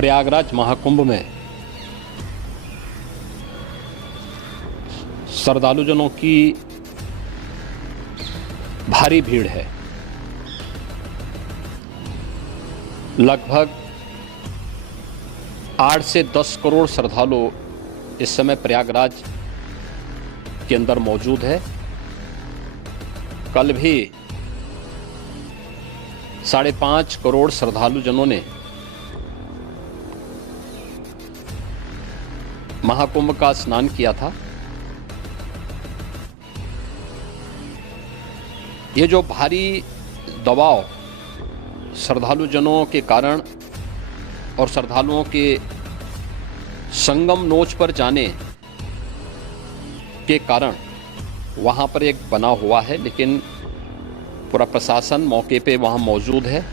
प्रयागराज महाकुंभ में श्रद्धालुजनों की भारी भीड़ है। लगभग 8 से 10 करोड़ श्रद्धालु इस समय प्रयागराज के अंदर मौजूद है। कल भी 5.5 करोड़ श्रद्धालुजनों ने महाकुंभ का स्नान किया था। ये जो भारी दबाव श्रद्धालुजनों के कारण और श्रद्धालुओं के संगम नोच पर जाने के कारण वहाँ पर एक बना हुआ है, लेकिन पूरा प्रशासन मौके पे वहाँ मौजूद है।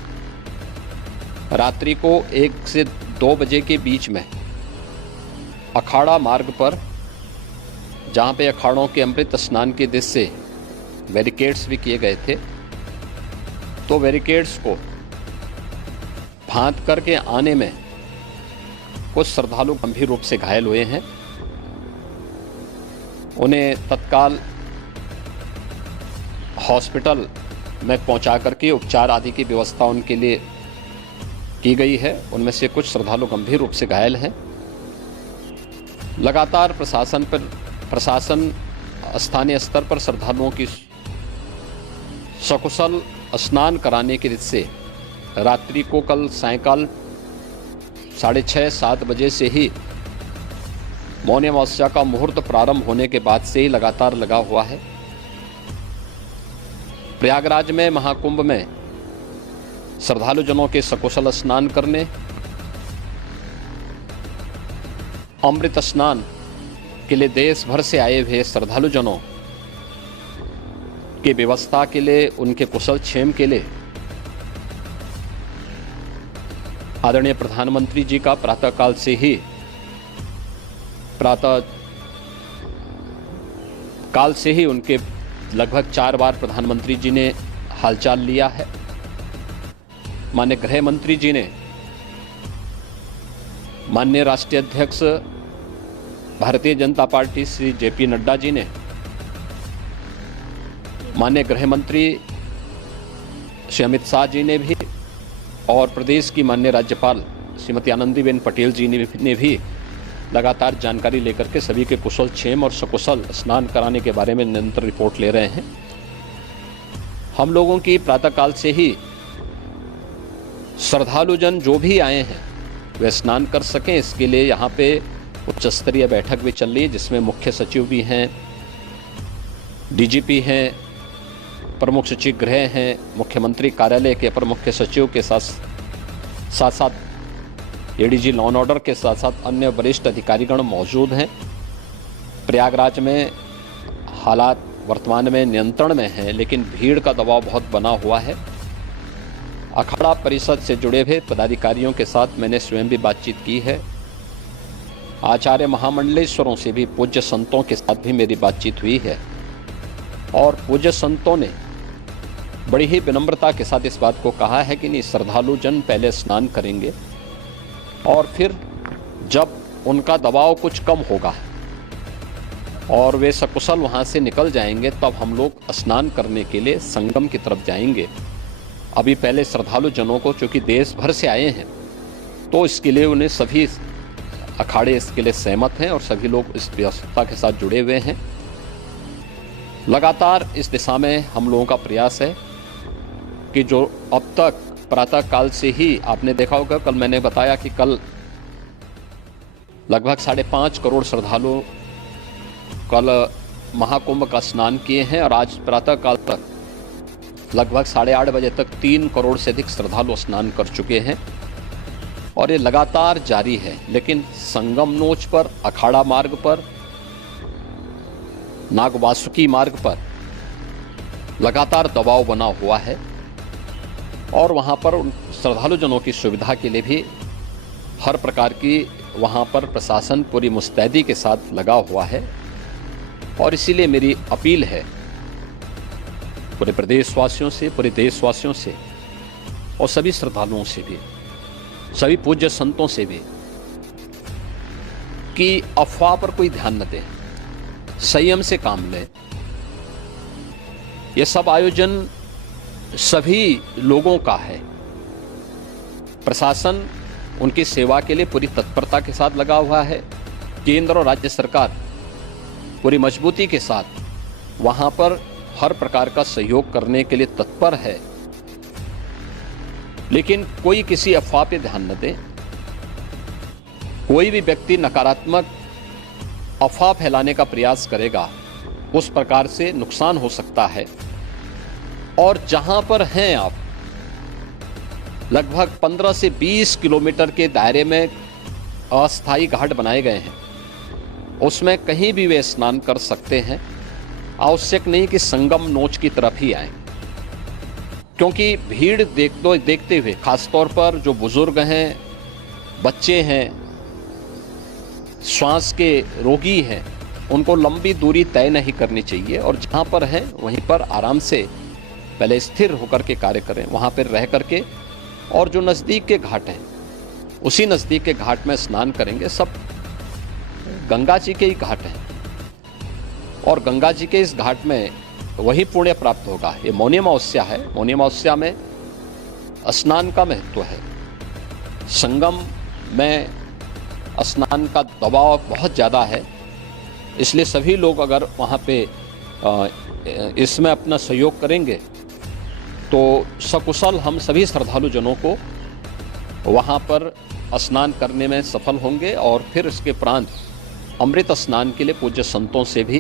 रात्रि को 1 से 2 बजे के बीच में अखाड़ा मार्ग पर, जहाँ पे अखाड़ों के अमृत स्नान के दृश्य से बैरिकेड्स भी किए गए थे, तो बैरिकेड्स को फांद करके आने में कुछ श्रद्धालु गंभीर रूप से घायल हुए हैं। उन्हें तत्काल हॉस्पिटल में पहुंचा करके उपचार आदि की व्यवस्था उनके लिए की गई है। उनमें से कुछ श्रद्धालु गंभीर रूप से घायल हैं। लगातार प्रशासन स्थानीय स्तर पर श्रद्धालुओं की सकुशल स्नान कराने के से रात्रि को कल सायंकाल 6:30-7 बजे से ही मौनी अमावस्या का मुहूर्त प्रारंभ होने के बाद से ही लगातार लगा हुआ है। प्रयागराज में महाकुंभ में श्रद्धालुजनों के सकुशल स्नान करने, अमृत स्नान के लिए देश भर से आए हुए श्रद्धालुजनों की व्यवस्था के लिए, उनके कुशल क्षेम के लिए आदरणीय प्रधानमंत्री जी का प्रातःकाल से ही उनके लगभग 4 बार प्रधानमंत्री जी ने हालचाल लिया है। माननीय गृह मंत्री जी ने, माननीय राष्ट्रीय अध्यक्ष भारतीय जनता पार्टी श्री JP नड्डा जी ने, माननीय गृह मंत्री श्री अमित शाह जी ने भी, और प्रदेश की माननीय राज्यपाल श्रीमती आनंदीबेन पटेल जी ने भी लगातार जानकारी लेकर के सभी के कुशल क्षेम और सकुशल स्नान कराने के बारे में निरंतर रिपोर्ट ले रहे हैं। हम लोगों की प्रातःकाल से ही श्रद्धालुजन जो भी आए हैं वे स्नान कर सकें, इसके लिए यहाँ पे उच्च स्तरीय बैठक भी चल रही है, जिसमें मुख्य सचिव भी हैं, DGP हैं, प्रमुख सचिव गृह हैं, मुख्यमंत्री कार्यालय के अपर मुख्य सचिव के साथ ADG लॉ एंड ऑर्डर के साथ साथ अन्य वरिष्ठ अधिकारीगण मौजूद हैं। प्रयागराज में हालात वर्तमान में नियंत्रण में हैं, लेकिन भीड़ का दबाव बहुत बना हुआ है। अखाड़ा परिषद से जुड़े हुए पदाधिकारियों के साथ मैंने स्वयं भी बातचीत की है। आचार्य महामंडलेश्वरों से भी, पूज्य संतों के साथ भी मेरी बातचीत हुई है, और पूज्य संतों ने बड़ी ही विनम्रता के साथ इस बात को कहा है कि नहीं, श्रद्धालुजन पहले स्नान करेंगे और फिर जब उनका दबाव कुछ कम होगा और वे सकुशल वहाँ से निकल जाएंगे, तब हम लोग स्नान करने के लिए संगम की तरफ जाएंगे। अभी पहले श्रद्धालुजनों को, चूँकि देश भर से आए हैं, तो इसके लिए उन्हें सभी अखाड़े इसके लिए सहमत हैं और सभी लोग इस व्यवस्था के साथ जुड़े हुए हैं। लगातार इस दिशा में हम लोगों का प्रयास है कि जो अब तक प्रातःकाल से ही आपने देखा होगा, कल मैंने बताया कि कल लगभग 5.5 करोड़ श्रद्धालु कल महाकुंभ का स्नान किए हैं, और आज प्रातःकाल तक लगभग 8:30 बजे तक 3 करोड़ से अधिक श्रद्धालु स्नान कर चुके हैं, और ये लगातार जारी है। लेकिन संगम नोच पर, अखाड़ा मार्ग पर, नागवासुकी मार्ग पर लगातार दबाव बना हुआ है, और वहाँ पर श्रद्धालुजनों की सुविधा के लिए भी हर प्रकार की वहाँ पर प्रशासन पूरी मुस्तैदी के साथ लगा हुआ है। और इसीलिए मेरी अपील है पूरे प्रदेशवासियों से, पूरे देशवासियों से और सभी श्रद्धालुओं से भी सभी पूज्य संतों से भी कि अफवाह पर कोई ध्यान न दें, संयम से काम लें। ये सब आयोजन सभी लोगों का है। प्रशासन उनकी सेवा के लिए पूरी तत्परता के साथ लगा हुआ है। केंद्र और राज्य सरकार पूरी मजबूती के साथ वहां पर हर प्रकार का सहयोग करने के लिए तत्पर है। लेकिन कोई किसी अफवाह पे ध्यान न दे। कोई भी व्यक्ति नकारात्मक अफवाह फैलाने का प्रयास करेगा, उस प्रकार से नुकसान हो सकता है। और जहां पर हैं आप, लगभग 15 से 20 किलोमीटर के दायरे में अस्थायी घाट बनाए गए हैं, उसमें कहीं भी वे स्नान कर सकते हैं। आवश्यक नहीं कि संगम नोच की तरफ ही आए, क्योंकि भीड़ देखते हुए खासतौर पर जो बुजुर्ग हैं, बच्चे हैं, श्वास के रोगी हैं, उनको लंबी दूरी तय नहीं करनी चाहिए। और जहाँ पर हैं वहीं पर आराम से पहले स्थिर होकर के कार्य करें, वहाँ पर रह करके। और जो नज़दीक के घाट हैं, उसी नज़दीक के घाट में स्नान करेंगे। सब गंगा जी के ही घाट हैं और गंगा जी के इस घाट में वही पुण्य प्राप्त होगा। ये मौनी अमावस्या है। मौनी अमावस्या में स्नान का महत्व है। संगम में स्नान का दबाव बहुत ज़्यादा है, इसलिए सभी लोग अगर वहाँ पे इसमें अपना सहयोग करेंगे तो सकुशल हम सभी श्रद्धालु जनों को वहाँ पर स्नान करने में सफल होंगे। और फिर इसके उपरांत अमृत स्नान के लिए पूज्य संतों से भी